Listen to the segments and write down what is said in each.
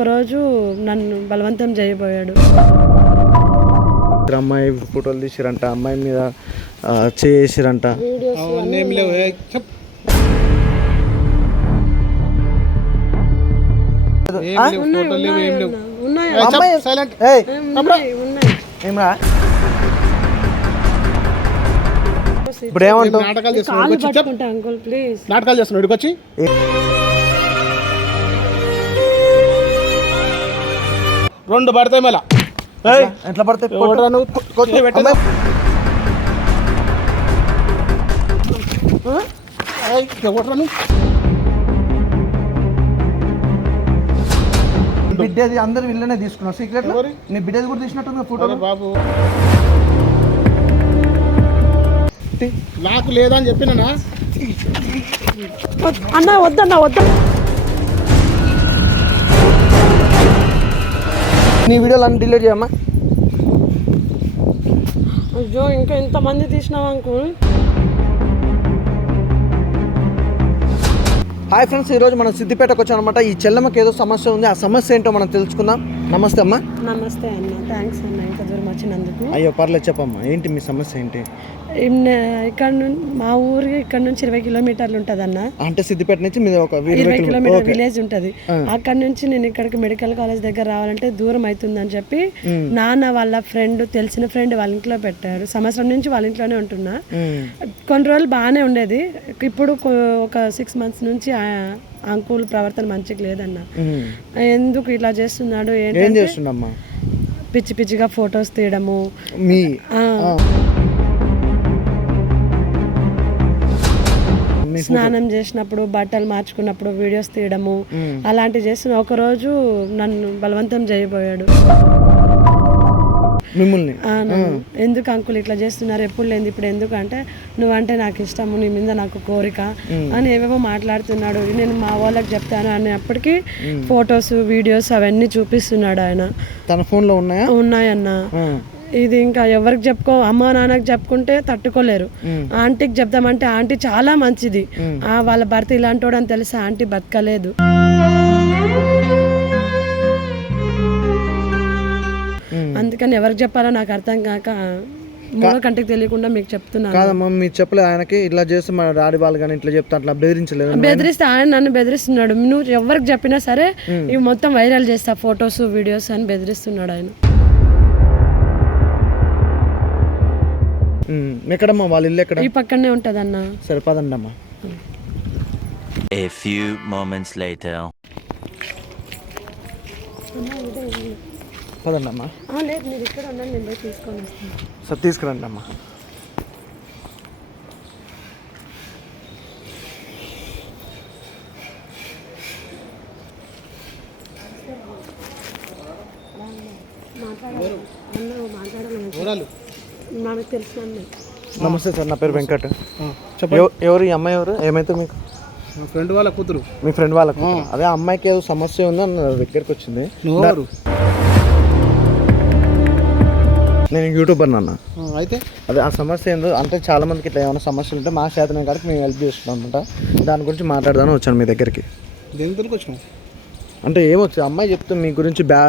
ఒకరోజు నన్ను బలవంతం చేయబోయాడు. ఇద్దరు అమ్మాయి ఫోటోలు తీసిరంట అమ్మాయి మీద చేసిరంట అవన్నీ ఏం లేవు ఏ, చెప్ ఏం రెండు పడతాయి మళ్ళా. ఏయ్, ఎట్లా పడతాయి? ఎవడురా నువ్వు? కొట్టి పెట్టేది? ఏయ్, ఎవడురా నువ్వు? బిడ్డది అందరు వీళ్ళనే తీసుకున్నావు సీక్రెట్ ఎవరి? నీ బిడ్డది కూడా తీసినట్టు ఫోటో అరే బాబు. నాకు లేదని చెప్పినా అన్న వద్దన్న వద్ద నీ వీడియోలు అన్ని డిలీట్ చేయమ్మా. అయ్యో ఇంకా ఎంతమంది తీసినావు అంకుల్? హాయ్ ఫ్రెండ్స్ ఈరోజు మనం సిద్దిపేటకు వచ్చాం అనమాట ఈ చెల్లెమ్మకి ఏదో సమస్య ఉంది. ఆ సమస్య ఏంటో మనం తెలుసుకుందాం. నమస్తే అమ్మా. నమస్తే అన్న. థ్యాంక్స్ అన్న. ఇంత దూరం వచ్చినందుకు. అయ్యో పర్లేదు చెప్పమ్మా. ఏంటి మీ సమస్య ఏంటి? ఇక్కడ నుంచి మా ఊరికి ఇక్కడ నుంచి ఇరవై కిలోమీటర్లు ఉంటుంది అన్న. అంటే సిద్దిపేట నుంచి మీద ఒక ఇరవై కిలోమీటర్ విలేజ్ ఉంటుంది. అక్కడ నుంచి నేను ఇక్కడికి మెడికల్ కాలేజ్ దగ్గర రావాలంటే దూరం అవుతుందని చెప్పి నాన్న వాళ్ళ ఫ్రెండ్ తెలిసిన ఫ్రెండ్ వాళ్ళ ఇంట్లో పెట్టారు. సంవత్సరం నుంచి వాళ్ళ ఇంట్లోనే ఉంటున్నా. కొన్ని రోజులు బాగానే ఉండేది. ఇప్పుడు ఒక సిక్స్ మంత్స్ నుంచి అంకుల్ ప్రవర్తన మంచిగా లేదన్న. ఎందుకు ఇలా చేస్తున్నాడు ఏంటంటే పిచ్చి పిచ్చిగా ఫొటోస్ తీయడము. మీ? స్నానం చేసినప్పుడు బట్టలు మార్చుకున్నప్పుడు వీడియోస్ తీయడము. అలాంటివి చేస్తున్న. ఒకరోజు నన్ను బలవంతం చేయబోయాడు. మిమ్మల్ని. ఎందుకు అంకుల్ ఇట్లా చేస్తున్నారు? ఎప్పుడు లేదు ఇప్పుడు ఎందుకు అంటే నువ్వంటే నాకు ఇష్టము నీ మీద నాకు కోరిక అని ఏవేవో మాట్లాడుతున్నాడు. నేను మా వాళ్ళకి చెప్తాను అనేప్పటికీ ఫొటోస్ వీడియోస్ అవన్నీ చూపిస్తున్నాడు ఆయన. తన ఫోన్లో ఉన్నాయా? ఉన్నాయన్న. ఇది ఇంకా ఎవరికి చెప్పుకో అమ్మ నాన్నకి చెప్పుకుంటే తట్టుకోలేరు. ఆంటీకి చెప్దామంటే ఆంటీ చాలా మంచిది. ఆ వాళ్ళ భర్త ఇలాంటి అని తెలిసి? ఆంటీ బతకలేదు. అందుకని ఎవరికి చెప్పాలో నాకు అర్థం కాక మూడో కంటికి తెలియకుండా మీకు చెప్తున్నాను. కాదమ్మా మీరు చెప్పలే ఆయనకి ఇట్లా చేస్తే మా డాడీ వాళ్ళు కానీ ఇట్లా చెప్తే అట్లా బెదిరించలేదు. బెదిరిస్తే ఆయన నన్ను బెదిరిస్తున్నాడు. నువ్వు ఎవరికి చెప్పినా సరే ఇవి మొత్తం వైరల్ చేస్తా ఫొటోస్ వీడియోస్ అని బెదిరిస్తున్నాడు ఆయన. ఎక్కడమ్మా? వాళ్ళ ఇల్లు ఎక్కడ? ఈ పక్కనే ఉంటదన్న. సరే పదండి అమ్మా A few moments later. పదండి అమ్మా. ఆ, లేదు మీరు ఇక్కడ ఉండండి నేను పోయి తీసుకొని వస్తాను. సరే తీసుకురండి అమ్మా. నాకు తెలిసిన నమస్తే సార్ నా పేరు వెంకట్. ఎవరు ఈ అమ్మాయి ఎవరు? ఏమైతే మీకు? మా ఫ్రెండ్ వాళ్ళ కూతురు. మీ ఫ్రెండ్ వాళ్ళకు అదే ఆ అమ్మాయికి ఏదో సమస్య ఉందో నా దగ్గరికి వచ్చింది. నేను యూట్యూబర్ నాన్న. ఆ, అయితే? అదే ఆ సమస్య ఏందో అంటే చాలా మందికి ఇట్లా ఏమైనా సమస్యలు ఉంటే మా చేతనే కాడికి మేము హెల్ప్ చేస్తున్నాం అనమాట దాని గురించి మాట్లాడదాని వచ్చాను మీ దగ్గరికి. దేని తోలికి వచ్చినావు? అంటే ఏమొచ్చు అమ్మాయి చెప్తే మీ గురించి బ్యా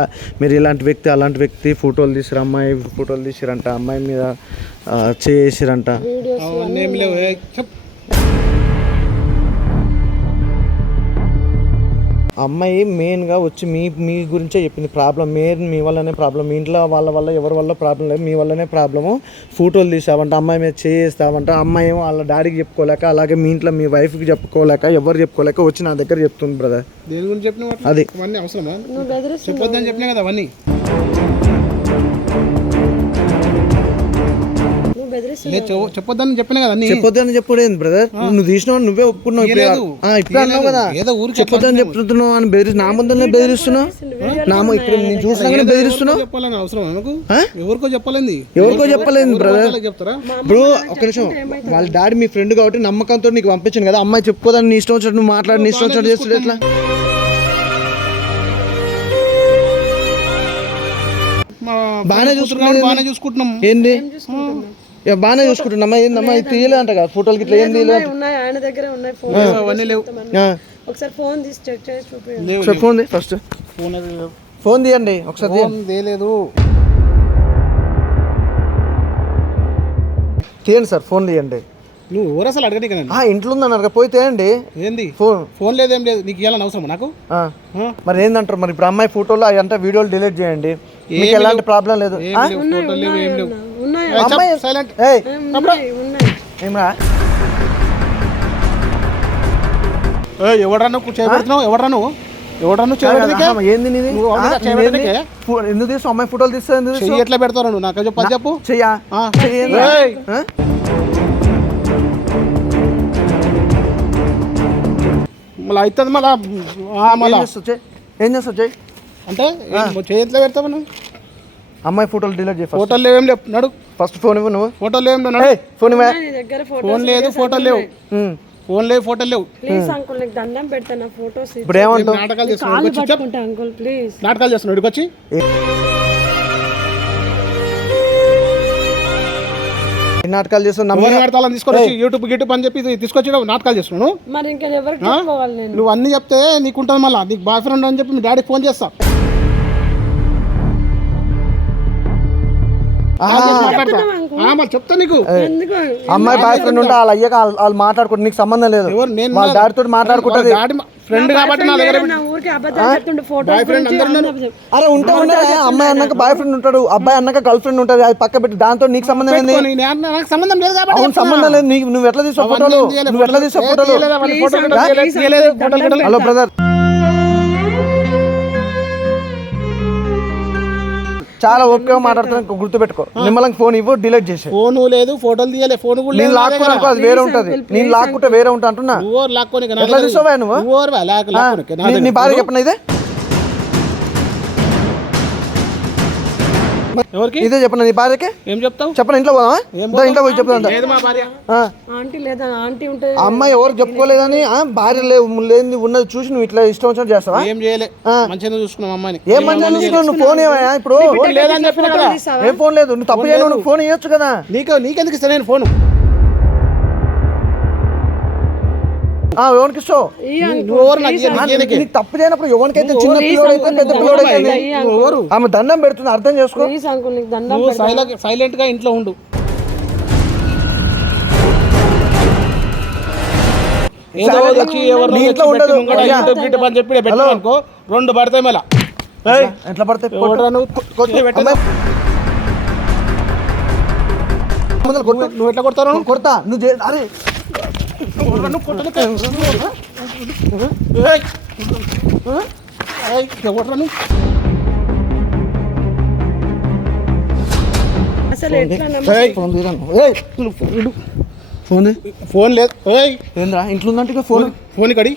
మీరు ఇలాంటి వ్యక్తి అలాంటి వ్యక్తి ఫోటోలు తీసిరు అమ్మాయి ఫోటోలు తీసిరంట అమ్మాయి మీద చేసిరంట. అమ్మాయి మెయిన్గా వచ్చి మీ మీ గురించే చెప్పింది ప్రాబ్లం మెయిన్ మీ వల్లనే ప్రాబ్లం మీ ఇంట్లో వాళ్ళ వల్ల ఎవరి వల్ల ప్రాబ్లం లేదు. మీ వల్లనే ప్రాబ్లము ఫోటోలు తీసావంట అమ్మాయి మీద చేస్తావంట. అమ్మాయి ఏమో వాళ్ళ డాడీకి చెప్పుకోలేక అలాగే మీ ఇంట్లో మీ వైఫ్కి చెప్పుకోలేక ఎవరు చెప్పుకోలేక వచ్చి నా దగ్గర చెప్తుంది బ్రదర్ దేని గురించి చెప్పిన అది. అవసరమా? బెదిరిస్తు చెప్పొద్దని చెప్పినా కదా అవన్నీ. చెప్పొద్దని చెప్పినా కదా అన్ని? చెప్పొద్దని చెప్పుడు ఏంది బ్రదర్ నువ్వు తీసినావు నువ్వే ఒప్పుకున్నావు ఇప్పుడు ఇప్పుడు అన్నావు కదా. ఏదో ఊరికి చెప్పొద్దని చెప్తున్నావు అని బెదిరి నా ముందరనే బెదిరిస్తున్నావు? నామో ఇక్కడ నేను చూసినా బెదిరిస్తున్నావు? చెప్పాలని అవసరం? ఎవరికో చెప్పాలంది ఎవరికో చెప్పలేదు బ్రదర్ చెప్తారా? బ్రో ఒక నిమిషం. వాళ్ళ డాడీ మీ ఫ్రెండ్ కాబట్టి నమ్మకంతో నీకు పంపించాను కదా. అమ్మాయి చెప్పుకోదని నీ ఇష్టం వచ్చినట్టు నువ్వు మాట్లాడి నీ ఇష్టం వచ్చినట్టు చేస్తుంటే ఎట్లా? బాగానే కాబట్టి బాగానే చూసుకుంటున్నాం. ఏంది? ఇక బాగానే చూసుకుంటున్నామ్మా ఏందమ్మా ఇది తీయలే అంట కదా ఫోటోలకి ఇట్లా ఏంది ఉన్నాయి ఉన్నాయి ఆయన దగ్గరే ఉన్నాయి అవన్నీ లేవు. ఆ, ఒకసారి ఫోన్ తీసి చెక్ చేసి ఒకసారి ఫోన్ ఫస్ట్. ఫోన్ ఫోన్ తీయండి ఒకసారి ఫోన్ తీయండి. సార్ ఫోన్ తీయండి. నువ్వు ఎవరు అసలు అడగడానికి ఆ, ఇంట్లో ఉందన్నారు పోయి తేయండి. ఏంది? ఫోన్. ఫోన్ లేదేం లేదు. నీకు ఇవ్వాలని అవసరం నాకు? మరి ఏందంటారు? మరి ఇప్పుడు అమ్మాయి ఫోటోలు అవంతా వీడియోలు డిలీట్ చేయండి. మీకు ఎలాంటి లేవు. ప్రాబ్లం లేదు. ఉన్నాయి? సైలెంట్ ఏయ్ ఉన్నాయి ఉన్నాయి. ఏమ్రా? ఏ, ఎవడ్రా నువ్వు? చేయబెడుతున్నావు ఎవడ్రా నువ్వు? చేయబెడతానికి ఆహా, ఏంది నీది? ఎందుకు తీస్తావు? అమ్మాయి ఫోటోలు తీస్తావు ఎందుకు చెయ్యి? ఎట్లా పెడతావు నువ్వు? నాకు చెప్పు చెప్పు. చెయ్యా? మళ్ళీ అవుతుంది మళ్ళా. మళ్ళా. ఏం చేస్తావు? అంటే ఎట్లా పెడతావు నువ్వు? అమ్మాయి ఫోటోలు డిలీట్ చేయి ఫస్ట్ ఫోటోలు లేవేం లేవు. నడు. ఫస్ట్ ఫోన్ ఇవ్వు నువ్వు. ఫోటోలు లేవేం లేవు. ఫోన్ ఇవ్వ? నీ దగ్గర ఫోటో ఫోన్ లేదు ఫోటోలు లేవు. ఫోన్ లేవు ఫోటోలు లేవు. ప్లీజ్ అంకుల్ నీకు దండం పెడతాను ఫోటోస్ ఇప్పుడు ఏమంటావు నాటకాలు చేస్తున్నాడు అంకుల్ ప్లీజ్ నాటకాలు చేస్తున్నాడు ఇక్కడికి వచ్చి నాటకాలు తీసుకొని వచ్చి యూట్యూబ్ గిట్యూబ్ అని చెప్పి తీసుకొచ్చి నాటకాలు చేస్తున్నాను మరి ఇంకా నువ్వు అన్ని చెప్తే నీకు ఉంటుంది మళ్ళీ. నీకు బాయ్ ఫ్రెండ్ అని చెప్పి మీ డాడీకి ఫోన్ చేస్తా. చెప్తా నీకు. ఎందుకు? అమ్మాయి బాయ్ ఫ్రెండ్ ఉంటే వాళ్ళు అయ్యాక వాళ్ళు- వాళ్ళు మాట్లాడుకుంటే నీకు సంబంధం లేదు. ఎవరు? నేను వాళ్ళ డాడీ తోటి మాట్లాడుకుంటది. ఫ్రెండ్ కాబట్టి నా దగ్గర అందరూ అరే ఉంటే ఉంటే అమ్మాయి అన్నాక బాయ్ ఫ్రెండ్ ఉంటాడు అబ్బాయి అన్నాక గర్ల్ ఫ్రెండ్ ఉంటుంది అది పక్క పెట్టి దాంతో నీకు సంబంధం ఏంది? నాకు సంబంధం లేదు కాబట్టి అవును సంబంధం లేదు నీకు నువ్వు ఎట్లా తీసావు ఫోటోలు? నువ్వు ఎట్లా తీసావు ఏ ఫోటోలు? తీయలేదు, అవన్నీ చాలా ఓకే మాట్లాడుతున్నా గుర్తుపెట్టుకో. నిమ్మలంగా ఫోన్ ఇవ్వు డిలీట్ చేసి ఫోన్ లేదు ఫోటోలు తీయలే ఫోన్ కూడా నేను లాక్కున్నా. అది వేరే ఉంటది. నేను లాక్కుంటే వేరే ఉంటా అంటున్నా. ఎట్లా తీసావా నువ్వు? నా. భార్య చెప్పిన ఇదే? ఎవరికి? ఇదే చెప్పిన నీ భార్యకి? ఏం చెప్తావు? చెప్పన ఇంట్లో పోదామా? ఇంట్లో పోయి ఆంటీ లేదా ఆంటీ ఉంటే ఆ అమ్మాయి ఎవరు చెప్పుకోలేదని ఆ, భార్య లేవు లేని ఉన్నది చూసి నువ్వు ఇట్లా ఇష్టం వచ్చినట్టు చేస్తావా? ఏం చేయలే. మంచిగా చూసుకున్నాం అమ్మాయిని. ఏం మంచిగా చూసుకున్నావు? నువ్వు ఫోన్ ఏమయ్యా ఇప్పుడు? లేదని చెప్పిన ఏం ఫోన్ లేదు? నువ్వు తప్పు చేయను నువ్వు ఫోన్ ఇవ్వచ్చు కదా. నీకు నీకెందుకు ఇస్తా నేను ఫోన్? ఎవరికి ఇస్తావు. ఎవరు నాకు తప్పు చేయనప్పుడు ఎవరికైతే చిన్న పిల్లోడు అయితే పెద్ద పిల్లోడు అయితే ఎవరు? ఆమె దండం పెడుతుంది అర్థం చేసుకో. సైలెంట్గా ఇంట్లో ఉండు. ఏదో వచ్చి ఎవరినో నీ ఇంట్లో ఉండదు. అని చెప్పి పెట్టావు అనుకో రెండు పడతాయి మళ్ళా ఎట్లా పడతాయి నువ్వు? కొట్టి పెట్టు. మొదలు కొట్టు. నువ్వు ఎట్లా కొడతారు? కొడతా. నువ్వు అరే ఫోన్ ఫోన్- లేదు ఏంద్రా ఇంట్లో ఉందంటే ఫోన్ ఫోన్ కడి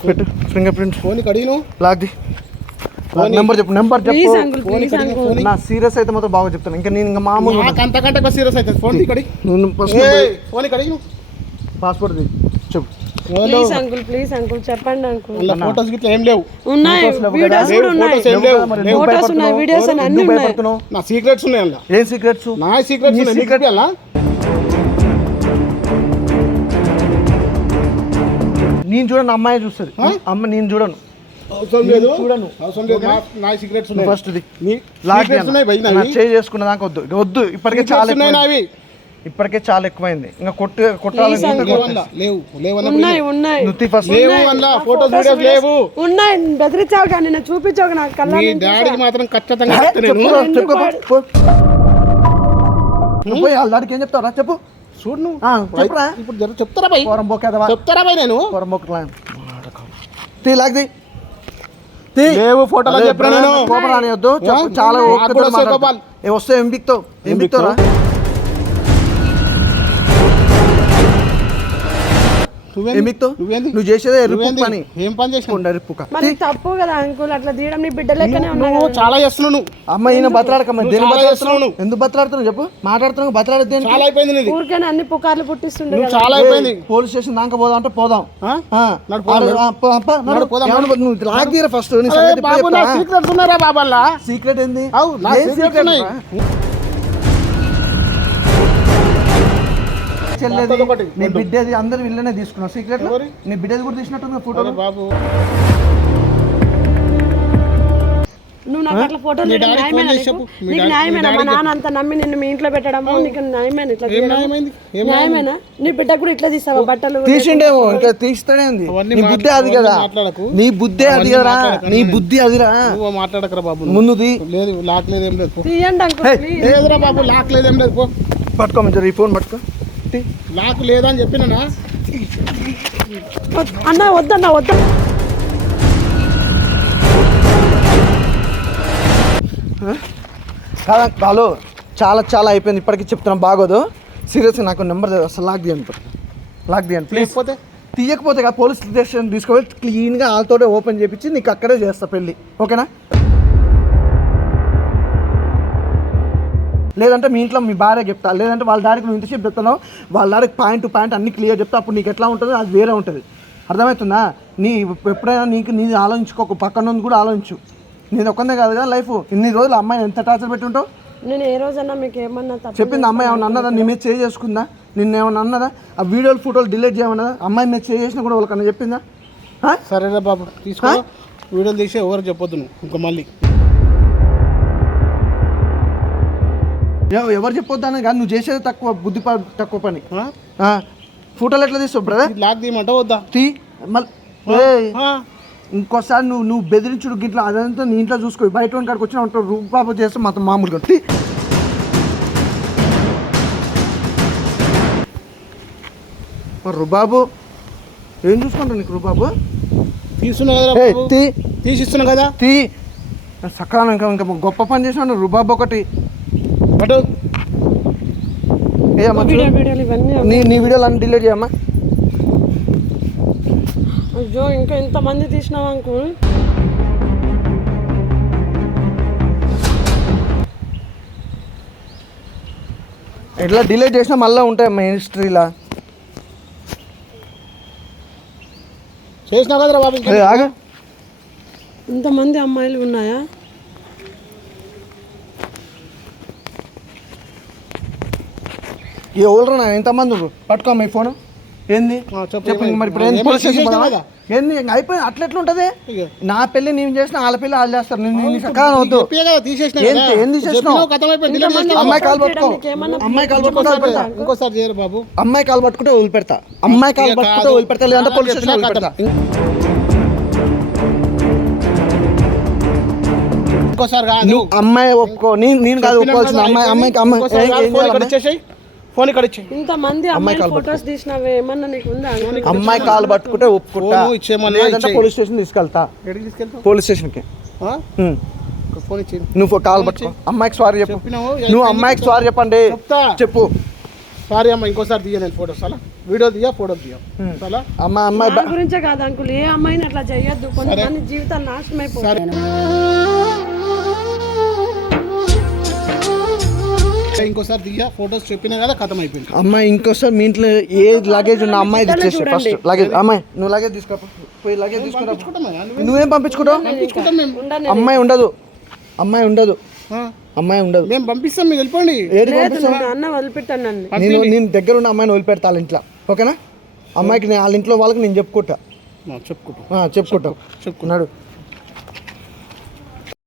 పెట్టు ఫింగర్ ప్రింట్ ఫోన్ కడి నువ్వు లాగ్ ది నెంబర్ చెప్పు నెంబర్ చెప్పు. నా సీరియస్ అయితే మాత్రం బాగా చెప్తాను. ఇంకా నేను ఇంకా మామూలు అంతకంటే సీరియస్ అవుతుంది. ఫోన్ కడి నువ్వు ఫోన్ కడి నువ్వు పాస్పోర్ట్ చెప్పు. ప్లీజ్ అంకుల్ ప్లీజ్ అంకుల్ చెప్పండి అంకుల్ మళ్ళీ ఫోటోస్ గిట్లా ఏం లేవు. ఉన్నాయి. వీడియోస్ కూడా ఉన్నాయి. ఫోటోస్ ఏం లేవు. మరి లేవు. ఎందుకు ఫోటోస్ ఉన్నాయి భయపడుతున్నావు? వీడియోస్ అన్ని ఎందుకు ఉన్నాయి. భయపడుతున్నావు? నా సీక్రెట్స్ ఉన్నాయి అందులో. ఏం సీక్రెట్స్ నా సీక్రెట్స్ ఉన్నాయి. నీకు చెప్పాలా నేను చూడను అమ్మాయి చూస్తుంది. అమ్మ నేను చూడను. అవసరం లేదు. చూడను. అవసరం లేదు. నా- నా సీక్రెట్స్ ఉన్నాయి. ఫస్ట్ ది. నీ లాగ్ సీక్రెట్స్ ఉన్నాయి భయ్ నా నావి చేయి చేసుకున్న దాకా వద్దు. వద్దు. ఇప్పటికే చాలా ఉన్నాయి. నావి. ఇప్పటికే చాలా ఎక్కువైంది. ఇంకా కొట్టు కొట్టాలి లేవు. లేవు ఉన్నాయి ఉన్నాయి. నుత్తి ఫస్ట్ లేవు అందులో ఫోటోస్ వీడియోస్ లేవు. ఉన్నాయి. బెదిరించావు కానీ నేను చూపించావు నాకు కళ్ళ డాడీకి మాత్రం ఖచ్చితంగా చెప్తా నేను. చెప్పు చెప్పు పో. నువ్వు వాళ్ళ ఏం చెప్తావురా? చెప్పు. చూడు నువ్వు. ఆ, చెప్పురా. ఇప్పుడు జర చెప్తారా భయ్? పోరం బొక్కేదవా? చెప్తారా భయ్ నేను? పోరం బొక్క తీ లాగ్ది తీ. లేవు ఫోటోలో చెప్పిన నేను. కోపం రానియొద్దు. చెప్పు ఆ? చాలా వస్తే ఏం బిక్తావు ఏం ఏం బిక్తావురా నువ్వేంది? ఏం బిక్తావు నువ్వేంది? నువ్వు చేసేదే ఎరుపు? పని ఏం పని చేసినావు కొండ ఎరుపుక మరి తప్పు కదా అంకుల్. అట్లా తీయడం నీ బిడ్డ లెక్కనే చాలా చేస్తున్నావు అమ్మ ఈయన బతలాడకమ్మ. దేని బతలాడుతున్నావు. ఎందుకు బతలాడుతున్నావు చెప్పు? మాట్లాడుతున్నావు బతలాడేది దేనికి? చాలా అయిపోయింది నీది. ఊరికైనా అన్ని పుకార్లు పుట్టిస్తుండే కదా. చాలా అయిపోయింది. పోలీస్ స్టేషన్ దాకా పోదాం అంటే పోదాం. ఆ? ఆ. నడు పోదాం, ఆడ- ఆ, పో, పో, నడు. నడు పోదాం, ఏమన్నా నువ్వు లాగ్ తీయరా ఫస్ట్. సీక్రెట్స్ ఉన్నారా బాబాల్లా సీక్రెట్ ఏంది? సీక్రెట్ చెల్లెది నీ బిడ్డది అందరు వీళ్ళనే తీసుకున్నావు. సీక్రెట్? నీ బిడ్డది కూడా తీసినట్టుంది అరే ఫోటోలు బాబు. నువ్వు నాకు అట్లా ఫోటోలు న్యాయమేనా నీకు? మీ నీకు డాడీ- న్యాయమేనా? మీ మా డాడీకి నాన్న అంత నమ్మి నిన్ను మీ ఇంట్లో పెట్టడము? నీకు న్యాయమేనా? ఇట్లా న్యాయమేనా? నీ బిడ్డకు కూడా ఇట్లా తీసావా? బట్టలు తీసిండేమో ఇంకా తీస్తాడే ఉంది. అవన్నీ నీ బుద్ధి అది కదా. నీ బుద్ధి అది మాట్లాడకు. నీ బుద్ధి అదిరా నువ్వు మాట్లాడకరా బాబు. ముందుది లేదు లాక్ లేదు ఏం లేదు పో. తీయండి అంకుల్ ప్లీజ్. లేదురా బాబు లాక్ లేదు ఏం లేదు పో. పట్టుకో మంచి ఈ ఫోన్ పట్టుకో. తీ. లాక్ లేదని చెప్పినా అన్న వద్దన్న వద్ద. కాదా హలో చాలా చాలా అయిపోయింది. ఇప్పటికి చెప్తున్నా బాగోదు. సీరియస్గా నాకు నెంబర్ అసలు లాక్ తీయండి ఇప్పుడు. లాక్ తీయండి ప్లీజ్ లేకపోతే తీయకపోతే కదా పోలీస్ స్టేషన్ తీసుకువెళ్ళి క్లీన్గా వాళ్ళతోటే ఓపెన్ చేపించి నీకు అక్కడే చేస్తా పెళ్ళి. ఓకేనా? లేదంటే మీ ఇంట్లో మీ భార్య చెప్తా లేదంటే వాళ్ళ డాడీకి నువ్వు ఇంతసేపు చెప్తున్నావు వాళ్ళ డాడీకి పాయింట్ టు పాయింట్ అన్ని క్లియర్ చెప్తా అప్పుడు నీకు ఎట్లా ఉంటుందో అది వేరే ఉంటుంది. అర్థమవుతుందా? నీ ఎప్పుడైనా నీకు నీ ఆలోచించుకో పక్కన ఉంది కూడా ఆలోచించు. నేను ఒక్కనే కాదు కదా లైఫ్ ఇన్ని రోజులు అమ్మాయిని ఎంత టార్చర్ పెట్టి ఉంటావు నేను ఏ రోజన్నా మీకు ఏమన్నా తప్పు చెప్పింది అమ్మాయి ఏమన్నా అన్నదా? నీ మీద చేయి చేసుకుందా? నిన్న ఏమన్నా అన్నదా? ఆ వీడియోలు ఫోటోలు డిలీట్ చేయమన్నదా? అమ్మాయి మీద చేయి చేసినా కూడా వాళ్ళకన్నా చెప్పిందా? సరేరా బాబు తీసుకో. వీడియోలు తీసి ఎవరు చెప్పొద్దు నువ్వు ఇంకా మళ్ళీ. ఎవరు చెప్పొద్దాని కానీ నువ్వు చేసేది తక్కువ బుద్ధి తక్కువ పని. ఫోటోలు ఎట్లా తీస్తావు బ్రదర్ లాక్ తీయమంటావు వద్దా? తీ మళ్ళీ? ఇంకోసారి నువ్వు నువ్వు బెదిరించుడు గిట్లా అదంతా నీ ఇంట్లో చూసుకో బయట కాడికి వచ్చిన ఉంటావు రూపాపు చేస్తే మాత్రం మామూలుగా. రుబాబు ఏం చూసుకుంటావు నీకు రుబాబు? తీసుకున్నా తీ. తీసిస్తున్నా కదా? తీ. సకాలం ఇంకా ఇంకా గొప్ప పని చేసినాడు రుబాబు ఒకటి. బట్ ఏ అమ్మా నీ నీ వీడియోలు అన్ని డిలీట్ చేయమ్మా. అయ్యో ఇంకా ఇంతమంది తీసినావు అంకుల్? ఇట్లా డిలీట్ చేసినా మళ్ళీ ఉంటాయి అమ్మా హిస్టరీలా. చేసినా కదరా బాబు ఆగు. ఇంతమంది అమ్మాయిలు ఉన్నాయా? ఈ ఎవరు నా ఎంతమంది ఉన్నారు? పట్టుకో మీ ఫోన్. ఏంది? ఆ, చెప్పు, చెప్పు ఏమైంది? మరి ఇప్పుడు ఏంది? పోలీస్ స్టేషన్ తీసేసినావు పోదామా? ఏంది? ఇంకా అయిపోయింది. అట్లా ఎట్లా ఉంటుంది. నా పెళ్ళి నేను చేసిన వాళ్ళ పెళ్ళి వాళ్ళు చేస్తారు. నేను సకాలం వద్దు. ఏంటి? ఏం చేసినావు. అమ్మాయి కాలు పట్టుకో. అమ్మాయి కాలు పట్టుకుంటే ఇంకోసారి వదిలిపెడతా ఇంకోసారి చేయరు బాబు? అమ్మాయి కాలు పట్టుకుంటే వదిలిపెడతా. అమ్మాయి కాలు పట్టుకుంటే. వదిలిపెడతా లేదంటే పోలీస్ స్టేషన్ వదిలిపెడతా. ఇంకోసారి కాదు. నువ్వు అమ్మాయి ఒప్పుకో. నేను నేను కాదు ఒప్పుకోవాల్సింది. అమ్మాయి అమ్మాయికి అమ్మాయి ఏం- ఏం చేయాలమ్మా? ఫోన్ ఇక్కడ ఇచ్చే ఇంతమంది అమ్మాయి కాలు ఫొటోస్ తీసినావే ఏమన్నా నీకు ఉందా? అమ్మయి కాలు పట్టుకుంటే ఒప్పుకుంటా. ఇచ్చేయ్. పోలీస్ స్టేషన్ తీసుకెళ్తా. ఎక్కడికి తీసుకెళ్తావు? పోలీస్ స్టేషన్కి. ఆ? హ్మ్. ఒక ఫోన్ ఇచ్చి నువ్వు కాల్ పట్టుకో. అమ్మాయికి సారీ చెప్పు. చెప్పినావు నువ్వు అమ్మాయికి సారీ చెప్పండి. చెప్పు. సారీ అమ్మ ఇంకోసారి తీయ నేను ఫోటోస్ అలా? వీడియో తీయ ఫోటో తీయ. అలా? అమ్మ అమ్మాయి గురించే కాదు అంకుల్. ఏ అమ్మాయిని అట్లా చేయొద్దు. కొంతమంది జీవితాలు నాశనం అయిపోతాయి ఇంకోసారి తీయ ఫోటోస్ చెప్పినా కదా కథం అయిపోయింది. అమ్మాయి ఇంకోసారి మీ ఇంట్లో ఏ లగేజ్ ఉన్న అమ్మాయి తెచ్చేసి ఫస్ట్ లగేజ్ అమ్మాయి నువ్వు లగేజ్ తీసుకో పోయి లగేజ్ తీసుకురా నువ్వు పంపించుకుంటావు? అమ్మాయి ఉండదు. అమ్మాయి ఉండదు. ఆ, అమ్మాయి ఉండదు. మేము పంపిస్తాం మీకు వెళ్ళిపోండి. అన్న వదిలిపెట్టాను నేను నేను దగ్గర ఉన్న అమ్మాయిని వదిలిపెడతా వాళ్ళ ఇంట్లో. ఓకేనా? అమ్మాయికి నేను వాళ్ళ ఇంట్లో వాళ్ళకి నేను చెప్పుకుంటా. చెప్పుకుంటాం. చెప్పుకుంటాం. ఉన్నాడు